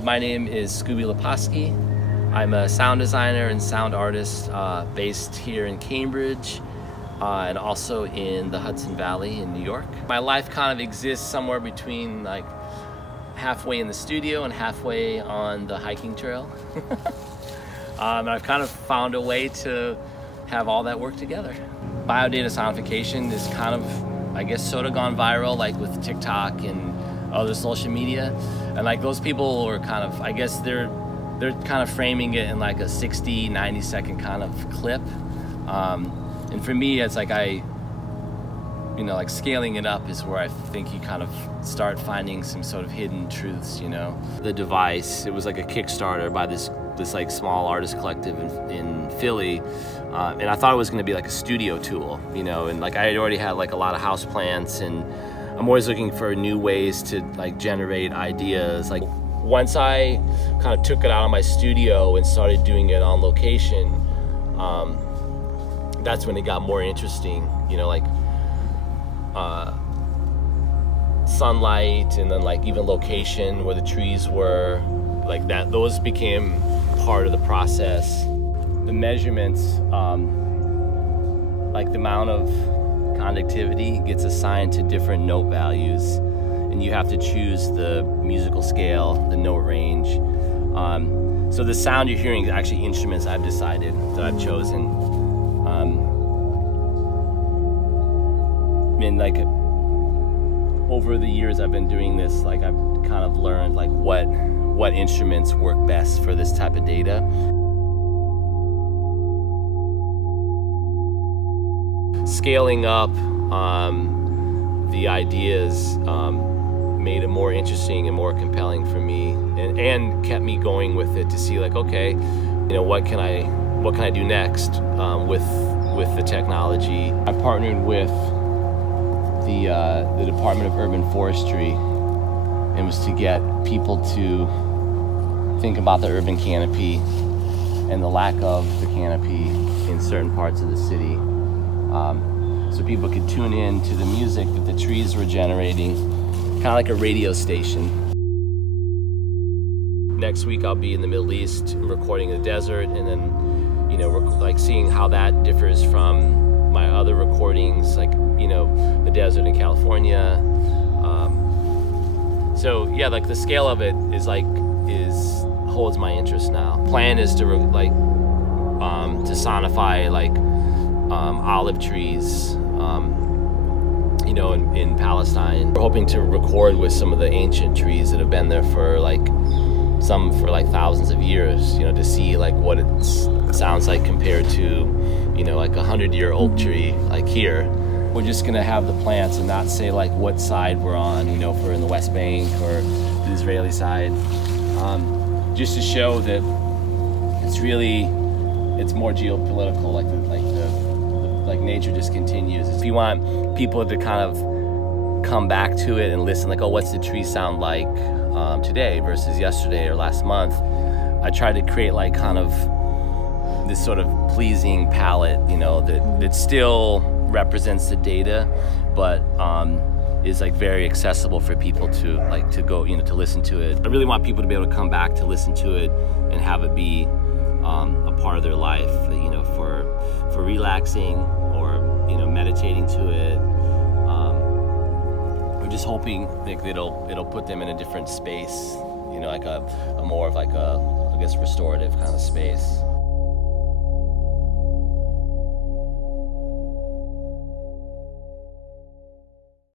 My name is Scooby Leposki. I'm a sound designer and sound artist based here in Cambridge and also in the Hudson Valley in New York. My life kind of exists somewhere between like halfway in the studio and halfway on the hiking trail. I've kind of found a way to have all that work together. Biodata sonification is kind of, I guess, sort of gone viral, like with TikTok and other social media. And like those people are kind of, I guess they're kind of framing it in like a 60, 90 second kind of clip. And for me, it's like like scaling it up is where I think you kind of start finding some sort of hidden truths, you know. The device, it was like a Kickstarter by this like small artist collective in Philly. And I thought it was gonna be like a studio tool, you know, and like I already had like a lot of house plants, and I'm always looking for new ways to like generate ideas. Like once I kind of took it out of my studio and started doing it on location, that's when it got more interesting, you know, like sunlight and then like even location where the trees were, like that, those became part of the process. The measurements, like the amount of conductivity gets assigned to different note values, and you have to choose the musical scale, the note range. So the sound you're hearing is actually instruments I've decided that I've chosen. And like over the years I've been doing this, like I've kind of learned like what instruments work best for this type of data. Scaling up the ideas made it more interesting and more compelling for me, and kept me going with it to see like, okay, you know, what can I do next with the technology. I partnered with the Department of Urban Forestry, and was to get people to think about the urban canopy and the lack of the canopy in certain parts of the city. So people could tune in to the music that the trees were generating, kind of like a radio station. Next week I'll be in the Middle East recording in the desert, and then, you know, like seeing how that differs from my other recordings, like, you know, the desert in California. So yeah, like the scale of it is holds my interest now. Plan is to to sonify like olive trees, you know, in Palestine. We're hoping to record with some of the ancient trees that have been there for like thousands of years, you know, to see like what it sounds like compared to, you know, like 100-year-old tree like here. We're just gonna have the plants and not say like what side we're on, you know, if we're in the West Bank or the Israeli side, just to show that it's more geopolitical, like nature just continues. If you want people to kind of come back to it and listen, like, oh, what's the tree sound like today versus yesterday or last month, I try to create like kind of this sort of pleasing palette, you know, that still represents the data, but is like very accessible for people to go, you know, to listen to it. I really want people to be able to come back to listen to it and have it be a part of their life, you know, for relaxing or, you know, meditating to it. We're just hoping like it'll put them in a different space, you know, like a more of like a, I guess, restorative kind of space.